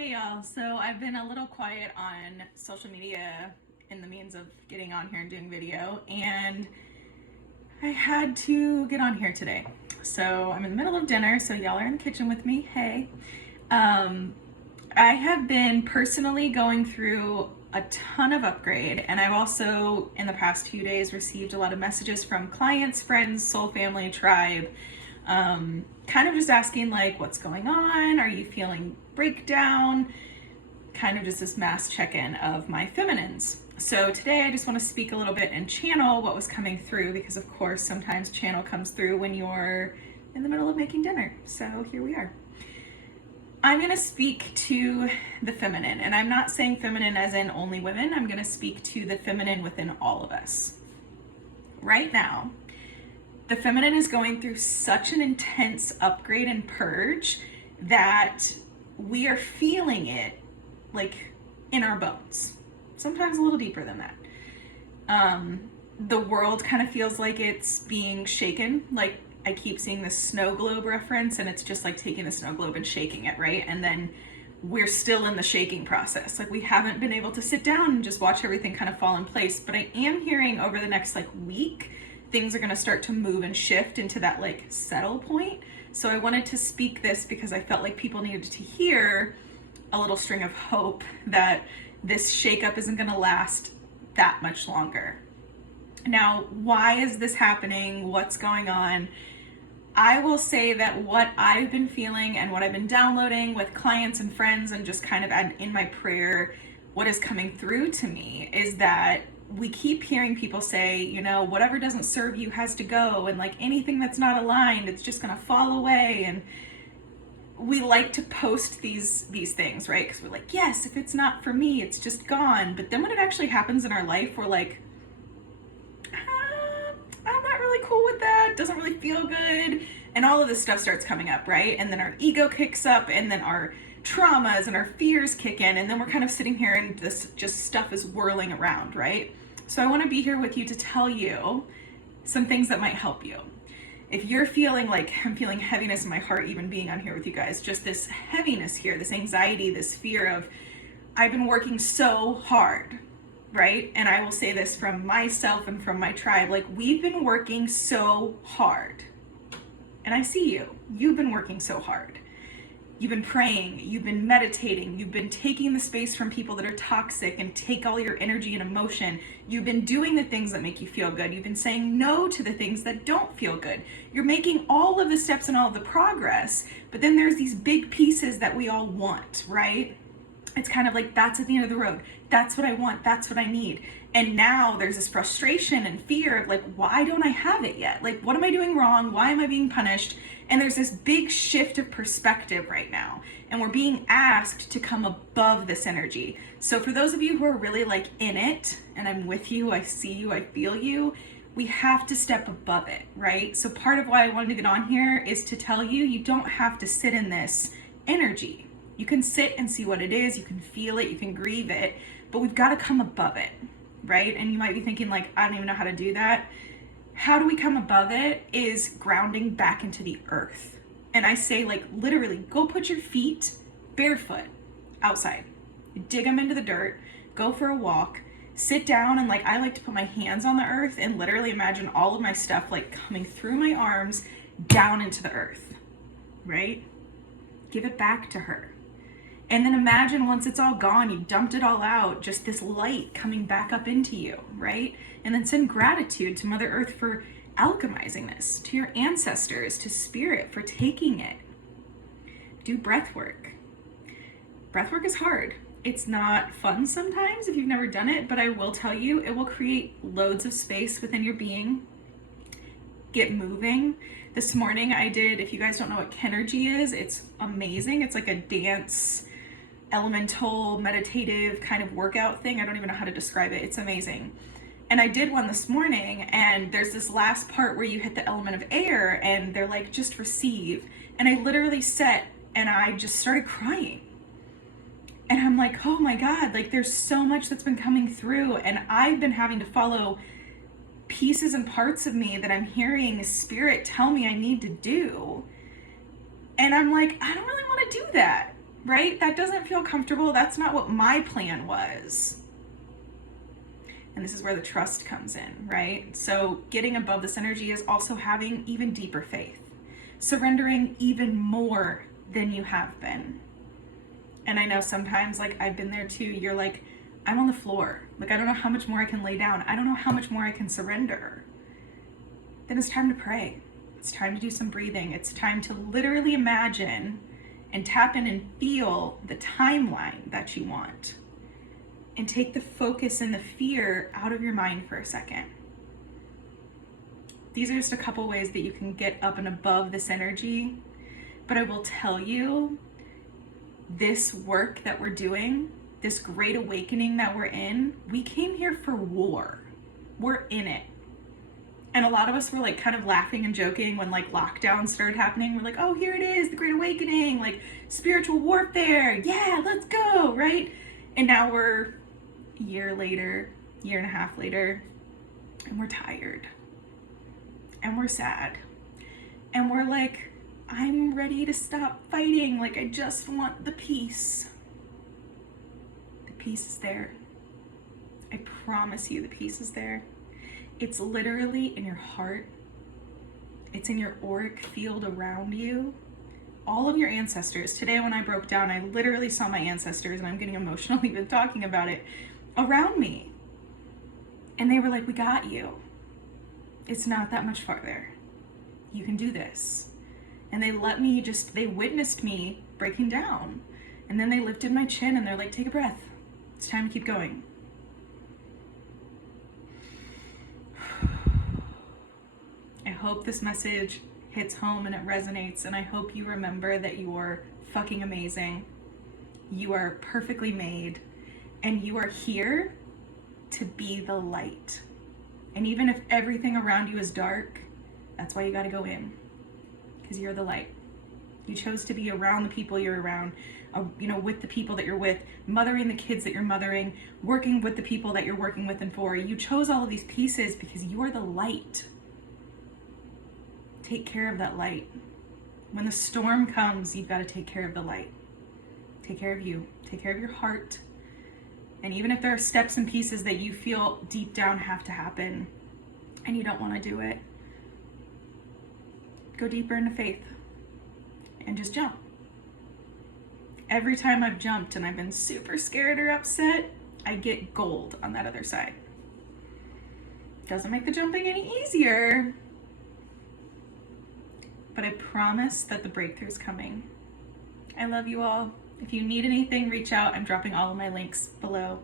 Hey y'all, so I've been a little quiet on social media in the means of getting on here and doing video, and I had to get on here today. So I'm in the middle of dinner, so y'all are in the kitchen with me. Hey. Um, I have been personally going through a ton of upgrade, and I've also, in the past few days, received a lot of messages from clients, friends, soul family, tribe, kind of just asking, like, what's going on? Are you feeling breakdown? Kind of just this mass check-in of my feminines. So today I just want to speak a little bit and channel what was coming through, because of course sometimes channel comes through when you're in the middle of making dinner. So here we are. I'm going to speak to the feminine, and I'm not saying feminine as in only women. I'm going to speak to the feminine within all of us. Right now, the feminine is going through such an intense upgrade and purge that we are feeling it like in our bones. Sometimes a little deeper than that. The world kind of feels like it's being shaken. Like, I keep seeing this snow globe reference, and it's just like taking the snow globe and shaking it, right? And then we're still in the shaking process. Like, we haven't been able to sit down and just watch everything kind of fall in place. But I am hearing over the next week, things are going to start to move and shift into that settle point. So I wanted to speak this because I felt like people needed to hear a little string of hope that this shakeup isn't going to last that much longer. Now, why is this happening? What's going on? I will say that what I've been feeling and what I've been downloading with clients and friends and just kind of in my prayer, what is coming through to me is that we keep hearing people say, whatever doesn't serve you has to go, and anything that's not aligned, it's just gonna fall away. And we like to post these things, right? Because we're like, yes, if it's not for me, it's just gone. But then when it actually happens in our life, we're like, I'm not really cool with that, doesn't really feel good, and all of this stuff starts coming up, right? And then our ego kicks up, and then our traumas and our fears kick in, and then we're kind of sitting here and this just stuff is whirling around, right? So I want to be here with you to tell you some things that might help you. If you're feeling like I'm feeling heaviness in my heart, even being on here with you guys, just this heaviness here, this anxiety, this fear of, I've been working so hard, right? And I will say this from myself and from my tribe, we've been working so hard. And I see you. You've been working so hard. You've been praying, you've been meditating, you've been taking the space from people that are toxic and take all your energy and emotion. You've been doing the things that make you feel good. You've been saying no to the things that don't feel good. You're making all of the steps and all of the progress, but then there's these big pieces that we all want, right? It's kind of like, that's at the end of the road. That's what I want. That's what I need. And now there's this frustration and fear of why don't I have it yet? What am I doing wrong? Why am I being punished? And there's this big shift of perspective right now. And we're being asked to come above this energy. So for those of you who are really in it, and I'm with you, I see you, I feel you, we have to step above it, right? So part of why I wanted to get on here is to tell you, you don't have to sit in this energy. You can sit and see what it is, you can feel it, you can grieve it, but we've got to come above it, right? And you might be thinking I don't even know how to do that. How do we come above it is grounding back into the earth. And I say literally go put your feet barefoot outside, dig them into the dirt, go for a walk, sit down, and I like to put my hands on the earth and literally imagine all of my stuff coming through my arms down into the earth, right? Give it back to her. And then imagine once it's all gone, you dumped it all out, just this light coming back up into you, right? And then send gratitude to Mother Earth for alchemizing this, to your ancestors, to Spirit for taking it. Do breath work. Breath work is hard. It's not fun sometimes if you've never done it, but I will tell you, it will create loads of space within your being. Get moving. This morning I did, if you guys don't know what Kenergy is, it's amazing. It's like a dance, elemental, meditative kind of workout thing. I don't even know how to describe it. It's amazing. And I did one this morning, and there's this last part where you hit the element of air, and they're just receive. And I literally sat and I just started crying. And I'm like, oh my God, there's so much that's been coming through, and I've been having to follow pieces and parts of me that I'm hearing Spirit tell me I need to do. And I'm like, I don't really want to do that. right? That doesn't feel comfortable. That's not what my plan was. And this is where the trust comes in, right? So getting above this energy is also having even deeper faith, surrendering even more than you have been. And I know sometimes, like, I've been there too. You're like, I'm on the floor. Like, I don't know how much more I can lay down. I don't know how much more I can surrender. Then it's time to pray. It's time to do some breathing. It's time to literally imagine and tap in and feel the timeline that you want. And take the focus and the fear out of your mind for a second. These are just a couple ways that you can get up and above this energy. But I will tell you, this work that we're doing, this great awakening that we're in, we came here for war. We're in it. And a lot of us were like kind of laughing and joking when like lockdown started happening. We're like, oh, here it is, the great awakening, like spiritual warfare. Yeah, let's go, right? And now we're a year later, year and a half later, and we're tired. And we're sad. And we're like, I'm ready to stop fighting. Like, I just want the peace. The peace is there. I promise you the peace is there. It's literally in your heart. It's in your auric field around you. All of your ancestors. Today when I broke down, I literally saw my ancestors, and I'm getting emotional even talking about it, around me. And they were like, we got you. It's not that much farther. You can do this. And they let me they witnessed me breaking down. And then they lifted my chin and they're like, take a breath. It's time to keep going. I hope this message hits home and it resonates. And I hope you remember that you are fucking amazing. You are perfectly made. And you are here to be the light. And even if everything around you is dark, that's why you got to go in. Because you're the light. You chose to be around the people you're around, with the people that you're with, mothering the kids that you're mothering, working with the people that you're working with and for. You chose all of these pieces because you are the light. Take care of that light. When the storm comes, you've got to take care of the light. Take care of you. Take care of your heart. And even if there are steps and pieces that you feel deep down have to happen and you don't want to do it, go deeper into faith and just jump. Every time I've jumped and I've been super scared or upset, I get gold on that other side. Doesn't make the jumping any easier, but I promise that the breakthrough's coming. I love you all. If you need anything, reach out. I'm dropping all of my links below.